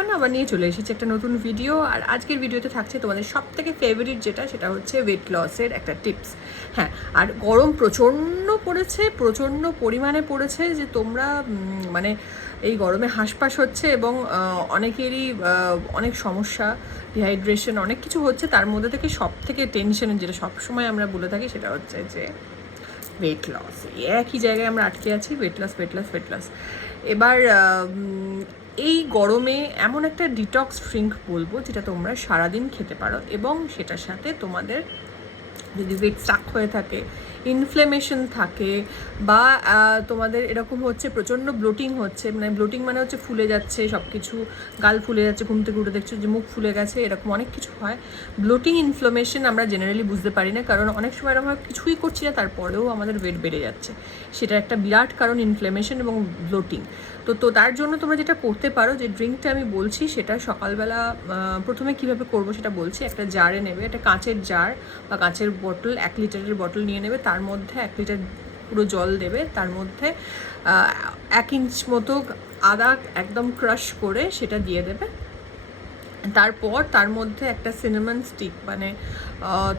Everyone, আবার নিয়ে চলে এসেছি একটা নতুন ভিডিও। আর আজকের ভিডিওতে থাকছে তোমাদের সব থেকে ফেভারিট যেটা, সেটা হচ্ছে ওয়েট লসের একটা টিপস। হ্যাঁ, আর গরম প্রচণ্ড পড়েছে, প্রচণ্ড পরিমাণে পড়েছে, যে তোমরা মানে এই গরমে হাঁসফাঁস হচ্ছে এবং অনেকেরই অনেক সমস্যা, ডিহাইড্রেশন, অনেক কিছু হচ্ছে। তার মধ্যে থেকে সব থেকে টেনশনের যেটা সবসময় আমরা বলে থাকি, সেটা হচ্ছে যে ওয়েট লস। একই জায়গায় আমরা আটকে আছি, weight loss, weight loss, weight loss. এবার এই গরমে এমন একটা ডিটক্স ড্রিঙ্ক বলবো, যেটা তোমরা সারাদিন খেতে পারো, এবং সেটার সাথে তোমাদের যদি ওয়েট স্টাক হয়ে থাকে, ইনফ্লেমেশন থাকে, বা তোমাদের এরকম হচ্ছে প্রচণ্ড ব্লোটিং হচ্ছে, মানে ব্লোটিং মানে হচ্ছে ফুলে যাচ্ছে সব কিছু, গাল ফুলে যাচ্ছে, ঘুম থেকে উঠে দেখছো যে মুখ ফুলে গেছে, এরকম অনেক কিছু হয়। ব্লোটিং, ইনফ্লেমেশন আমরা জেনারেলি বুঝতে পারি না, কারণ অনেক সময় আমরা কিছুই করছি না, তারপরেও আমাদের ওয়েট বেড়ে যাচ্ছে। সেটা একটা বিরাট কারণ, ইনফ্লেমেশন এবং ব্লোটিং। তো তার জন্য তোমরা যেটা করতে পারো, যে ড্রিঙ্কটা আমি বলছি, সেটা সকালবেলা প্রথমে কীভাবে করবো সেটা বলছি। একটা জারে নেবে, একটা কাঁচের জার বা কাঁচের বটল, 1 লিটারের বটল নিয়ে নেবে। তার মধ্যে 1 লিটার পুরো জল দেবে, তার মধ্যে 1 ইঞ্চ মতো আদা একদম ক্রাশ করে সেটা দিয়ে দেবে। তারপর তার মধ্যে একটা সিনামন স্টিক, মানে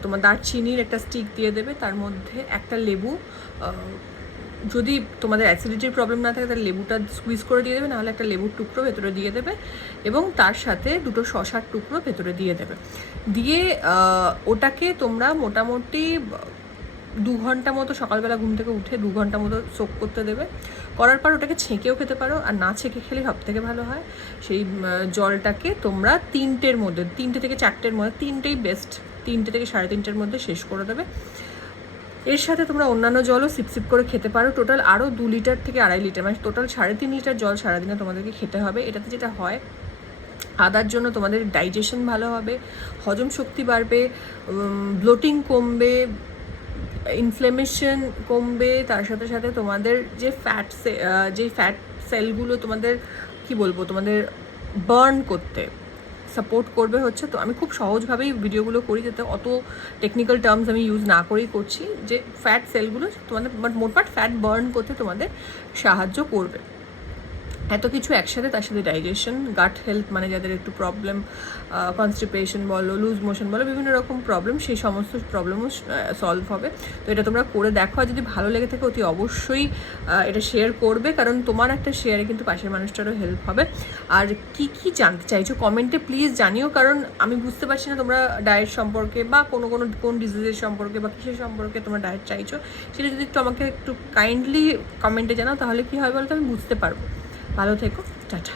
তোমার দারচিনির একটা স্টিক দিয়ে দেবে। তার মধ্যে একটা লেবু, যদি তোমাদের অ্যাসিডিটির প্রবলেম না থাকে তাহলে লেবুটা স্কুইজ করে দিয়ে দেবে, নাহলে একটা লেবুর টুকরো ভেতরে দিয়ে দেবে, এবং তার সাথে 2টো শসার টুকরো ভেতরে দিয়ে দেবে। দিয়ে ওটাকে তোমরা মোটামুটি 2 ঘন্টা মতো, সকালবেলা ঘুম থেকে উঠে 2 ঘন্টা মতো সোক করতে দেবে। করার পর ওটাকে ছেঁকেও খেতে পারো, আর না ছেঁকে খেলে সব থেকে ভালো হয়। সেই জলটাকে তোমরা 3টের মধ্যে, 3টে থেকে 4টের মধ্যে, 3টেই বেস্ট, 3টে থেকে 3:30টের মধ্যে শেষ করে দেবে। এর সাথে তোমরা অন্যান্য জলও সিপ করে খেতে পারো। টোটাল আরও 2 লিটার থেকে 2.5 লিটার, মানে টোটাল 3.5 লিটার জল সারাদিনে তোমাদেরকে খেতে হবে। এটাতে যেটা হয়, আদার জন্য তোমাদের ডাইজেশন ভালো হবে, হজম শক্তি বাড়বে, ব্লোটিং কমবে, ইনফ্লেমেশন কমবে। তার সাথে সাথে তোমাদের যে ফ্যাট সেলগুলো তোমাদের কি বলবো, তোমাদের বার্ন করতে সাপোর্ট করবে হচ্ছে। তো আমি খুব সহজভাবেই ভিডিওগুলো করি, যাতে অত টেকনিক্যাল টার্মস আমি ইউজ না করেই করছি, যে ফ্যাট সেলগুলো তোমাদের মোটমাট ফ্যাট বার্ন করতে তোমাদের সাহায্য করবে। এত কিছু একসাথে, তার সাথে ডাইজেশন, গাট হেলথ, মানে যাদের একটু প্রবলেম, কনস্টিপেশন বলো, লুজ মোশন বলো, বিভিন্ন রকম প্রবলেম, সেই সমস্ত প্রবলেমও সলভ হবে। তো এটা তোমরা করে দেখো, আর যদি ভালো লেগে থাকে অতি অবশ্যই এটা শেয়ার করবে, কারণ তোমার একটা শেয়ারে কিন্তু পাশের মানুষটারও হেল্প হবে। আর কি কি জানতে চাইছো কমেন্টে প্লিজ জানিও, কারণ আমি বুঝতে পারছি না তোমরা ডায়েট সম্পর্কে, বা কোন ডিজিজের সম্পর্কে, বা কিসের সম্পর্কে তোমরা ডায়েট চাইছো, সেটা যদি একটু আমাকে একটু কাইন্ডলি কমেন্টে জানাও, তাহলে কী হয় বলতো, আমি বুঝতে পারবো। ভালো থেকো, টাটা।